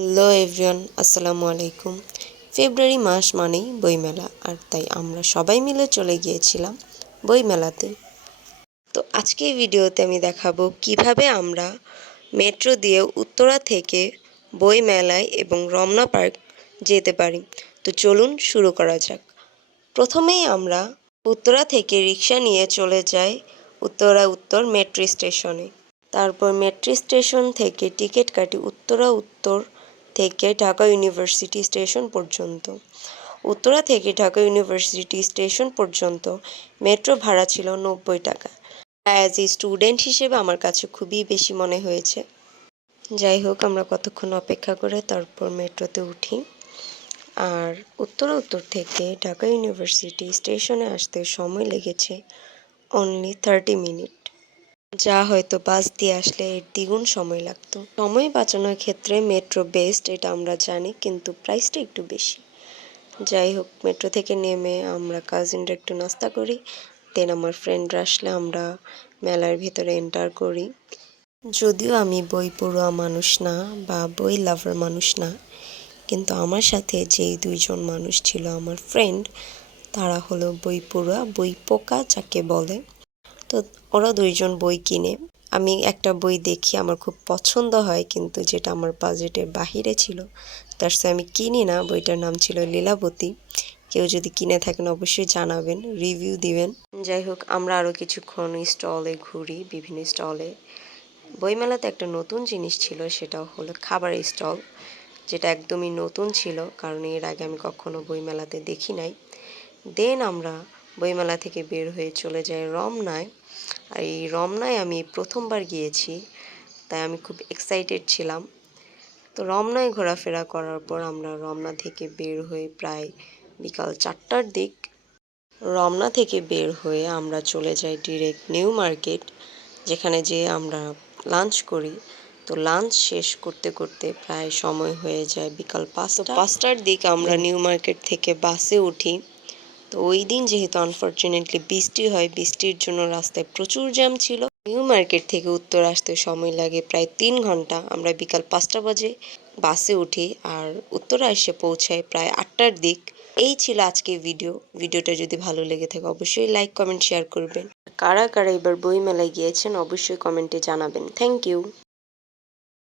Hello everyone, আসসালামু আলাইকুম। ফেব্রুয়ারি মাস মানেই বইমেলা, আর তাই আমরা সবাই মিলে চলে গিয়েছিলাম বইমেলাতে। তো আজকে ভিডিওতে আমি দেখাবো কীভাবে আমরা মেট্রো দিয়ে উত্তরা থেকে বইমেলায় এবং রমনা পার্ক যেতে পারি। তো চলুন শুরু করা যাক। প্রথমেই আমরা উত্তরা থেকে রিক্সা নিয়ে চলে যাই উত্তরা উত্তর মেট্রো স্টেশনে। তারপর মেট্রো স্টেশন থেকে টিকিট কাটি উত্তরা উত্তর থেকে ঢাকা ইউনিভার্সিটি স্টেশন পর্যন্ত। উত্তরা থেকে ঢাকা ইউনিভার্সিটি স্টেশন পর্যন্ত। মেট্রো ভাড়া ছিল নব্বই টাকা। অ্যাজ এ স্টুডেন্ট হিসেবে আমার কাছে খুবই বেশি মনে হয়েছে। যাই হোক, আমরা কতক্ষণ অপেক্ষা করে তারপর মেট্রোতে উঠি। আর উত্তর উত্তর থেকে ঢাকা ইউনিভার্সিটি স্টেশনে আসতে সময় লেগেছে অনলি থার্টি মিনিট যা হয়তো বাস দিয়ে আসলে এর দ্বিগুণ সময় লাগতো। সময় বাঁচানোর ক্ষেত্রে মেট্রো বেস্ট, এটা আমরা জানি, কিন্তু প্রাইসটা একটু বেশি। যাই হোক, মেট্রো থেকে নেমে আমরা কাজিনরা একটু নাস্তা করি দেন আমার ফ্রেন্ডরা আসলে আমরা মেলার ভিতরে এন্টার করি। যদিও আমি বই পড়ুয়া মানুষ না বা বই লাভার মানুষ না, কিন্তু আমার সাথে যেই দুইজন মানুষ ছিল আমার ফ্রেন্ড তারা হলো বই পড়ুয়া, বই পোকা যাকে বলে। তো ওরা দুইজন বই কিনে। আমি একটা বই দেখি, আমার খুব পছন্দ হয় কিন্তু যেটা আমার বাজেটের বাহিরে ছিল, তার সাথে আমি কিনি না। বইটার নাম ছিল লীলাবতী। কেউ যদি কিনে থাকেন অবশ্যই জানাবেন রিভিউ দিবেন। যাই হোক, আমরা আরও কিছুক্ষণ স্টলে ঘুরি, বিভিন্ন স্টলে। বইমেলাতে একটা নতুন জিনিস ছিল, সেটা হলো খাবারের স্টল, যেটা একদমই নতুন ছিল, কারণ এর আগে আমি কখনো বইমেলাতে দেখি নাই। দেন আমরা বইমেলা থেকে বের হয়ে চলে যাই রমনায়। আর এই রমনায় আমি প্রথমবার গিয়েছি, তাই আমি খুব এক্সাইটেড ছিলাম। তো রমনায় ঘোরাফেরা করার পর আমরা রমনা থেকে বের হয়ে প্রায় বিকাল চারটার দিক রমনা থেকে বের হয়ে আমরা চলে যাই ডিরেক্ট নিউ মার্কেট যেখানে যেয়ে আমরা লাঞ্চ করি। তো লাঞ্চ শেষ করতে করতে প্রায় সময় হয়ে যায় বিকাল পাঁচটা। পাঁচটার দিক আমরা নিউ মার্কেট থেকে বাসে উঠি। তো ওই দিন যেহেতু আনফর্চুনেটলি বৃষ্টি হয়, বৃষ্টির জন্য রাস্তায় প্রচুর জ্যাম ছিল। নিউ মার্কেট থেকে উত্তর আসতে সময় লাগে প্রায় তিন ঘণ্টা। আমরা বিকাল পাঁচটা বাজে বাসে উঠি আর উত্তরা এসে পৌঁছায় প্রায় আটটার দিক। এই ছিল আজকে ভিডিও ভিডিওটা যদি ভালো লেগে থাকে অবশ্যই লাইক কমেন্ট শেয়ার করবেন। কারা কারা এবার বইমেলায় গিয়েছেন অবশ্যই কমেন্টে জানাবেন। Thank you